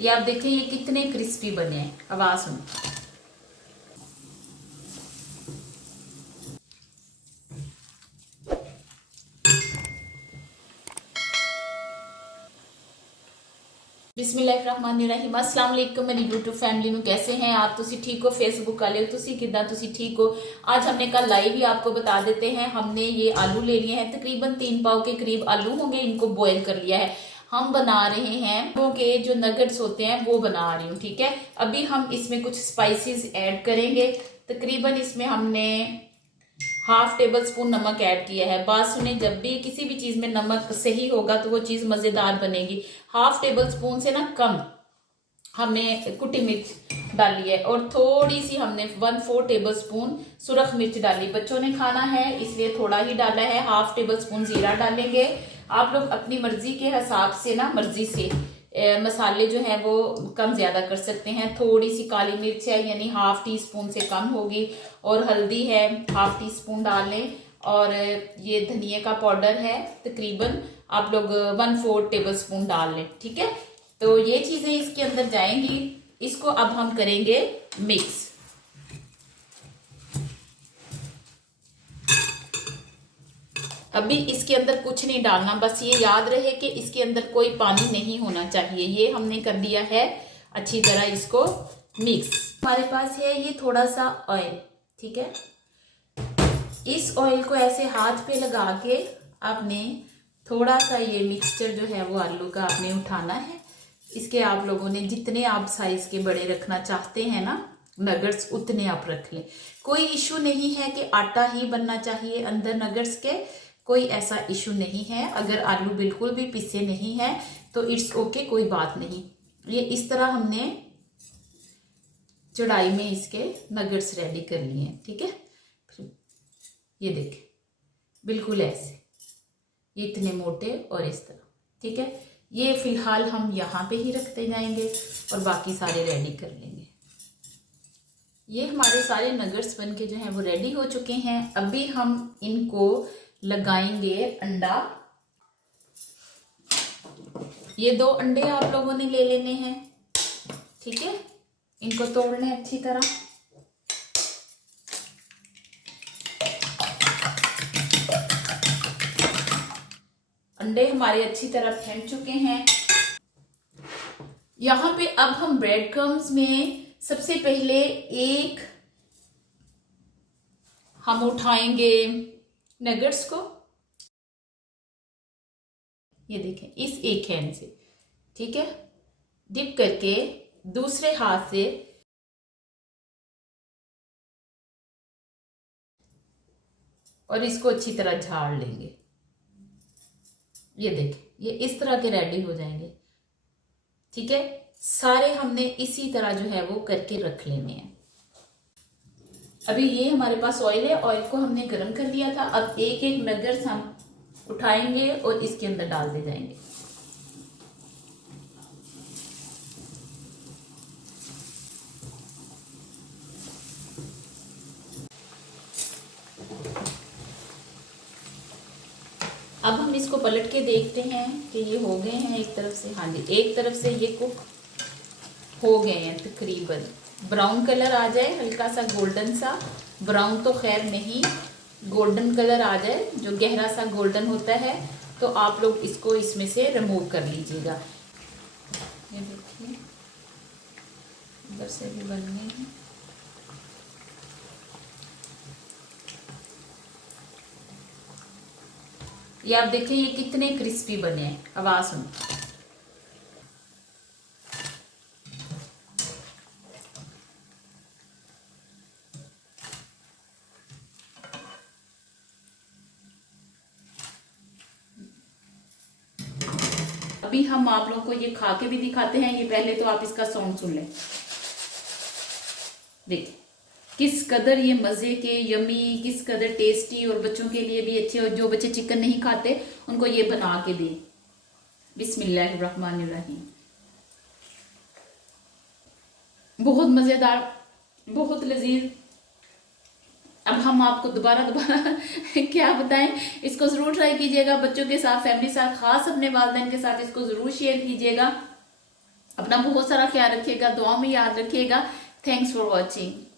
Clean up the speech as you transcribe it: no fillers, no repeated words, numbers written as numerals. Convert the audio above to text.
ये आप देखें ये कितने क्रिस्पी बने हैं, आवाज सुनो। बिस्मिल्लाहिर्रहमानिर्रहीम। अस्सलाम वालेकुम मेरी यूट्यूब फैमिली में कैसे हैं आप? तुसी ठीक हो? फेसबुक वाले तुसी किदा तुसी ठीक हो? आज हमने कल लाइव ही आपको बता देते हैं। हमने ये आलू ले लिए हैं, तकरीबन 3 पाव के करीब आलू होंगे, इनको बॉईल कर लिया है। हम बना रहे हैं वो के जो नगेट्स होते हैं वो बना रही हूँ, ठीक है। अभी हम इसमें कुछ स्पाइसेस ऐड करेंगे। तकरीबन इसमें हमने हाफ टेबल स्पून नमक ऐड किया है। बात सुने, जब भी किसी भी चीज में नमक सही होगा तो वो चीज मजेदार बनेगी। हाफ टेबल स्पून से ना कम हमने कुटी मिर्च डाली है और थोड़ी सी हमने 1/4 टेबल स्पून सुरख मिर्च डाली। बच्चों ने खाना है इसलिए थोड़ा ही डाला है। हाफ टेबल स्पून जीरा डालेंगे। आप लोग अपनी मर्जी के हिसाब से ना मर्जी से मसाले जो है वो कम ज्यादा कर सकते हैं। थोड़ी सी काली मिर्च है यानी हाफ टी स्पून से कम होगी, और हल्दी है हाफ टी स्पून डाल लें, और ये धनिया का पाउडर है तकरीबन आप लोग 1/4 टेबल स्पून डाल लें, ठीक है। तो ये चीजें इसके अंदर जाएंगी। इसको अब हम करेंगे मिक्स। अभी इसके अंदर कुछ नहीं डालना, बस ये याद रहे कि इसके अंदर कोई पानी नहीं होना चाहिए। ये हमने कर दिया है अच्छी तरह इसको मिक्स। हमारे पास है ये थोड़ा सा ऑयल, ठीक है। इस ऑयल को ऐसे हाथ पे लगा के आपने थोड़ा सा ये मिक्सचर जो है वो आलू का आपने उठाना है। इसके आप लोगों ने जितने आप साइज के बड़े रखना चाहते हैं ना नगेट्स, उतने आप रख लें। कोई इशू नहीं है कि आटा ही बनना चाहिए अंदर नगेट्स के, कोई ऐसा इशू नहीं है। अगर आलू बिल्कुल भी पिसे नहीं है तो इट्स ओके, कोई बात नहीं। ये इस तरह हमने चौड़ाई में इसके नगेट्स रेडी कर लिए हैं, ठीक है। ये देखें बिल्कुल ऐसे, ये इतने मोटे और इस तरह, ठीक है। ये फिलहाल हम यहाँ पे ही रखते जाएंगे और बाकी सारे रेडी कर लेंगे। ये हमारे सारे नगेट्स बन के जो है वो रेडी हो चुके हैं। अभी हम इनको लगाएंगे अंडा। ये 2 अंडे आप लोगों ने ले लेने हैं, ठीक है। इनको तोड़ लें अच्छी तरह। अंडे हमारे अच्छी तरह फेंट चुके हैं। यहां पे अब हम ब्रेड क्रम्स में सबसे पहले एक हम उठाएंगे नगेट्स को। ये देखें इस एक हैंड से, ठीक है, डिप करके दूसरे हाथ से और इसको अच्छी तरह झाड़ लेंगे। ये देखें ये इस तरह के रेडी हो जाएंगे, ठीक है। सारे हमने इसी तरह जो है वो करके रख लेने हैं। अभी ये हमारे पास ऑयल है, ऑयल को हमने गर्म कर लिया था। अब एक एक नगेट्स हम उठाएंगे और इसके अंदर डाल दे जाएंगे। अब हम इसको पलट के देखते हैं कि ये हो गए हैं एक तरफ से। हाँ जी, एक तरफ से ये कुक हो गए हैं तकरीबन। ब्राउन कलर आ जाए, हल्का सा गोल्डन सा, ब्राउन तो खैर नहीं, गोल्डन कलर आ जाए, जो गहरा सा गोल्डन होता है, तो आप लोग इसको इसमें से रिमूव कर लीजिएगा। ये देखिए इधर से भी बन गए हैं। ये आप देखें ये कितने क्रिस्पी बने हैं, आवाज सुनो। अभी हम आप लोगों को ये खा के भी दिखाते हैं। ये पहले तो आप इसका साउंड सुन लें। देखिए किस कदर ये मजे के, यमी, किस कदर टेस्टी, और बच्चों के लिए भी अच्छे। और जो बच्चे चिकन नहीं खाते उनको ये बना के दें। बिस्मिल्लाहिर्रहमानिर्रहीम। बहुत मजेदार, बहुत लजीज। अब हम आपको दोबारा क्या बताएं, इसको जरूर ट्राई कीजिएगा बच्चों के साथ, फैमिली के साथ, खास अपने वालिदैन के साथ इसको जरूर शेयर कीजिएगा। अपना बहुत सारा ख्याल रखिएगा, दुआ में याद रखिएगा। Thanks for watching.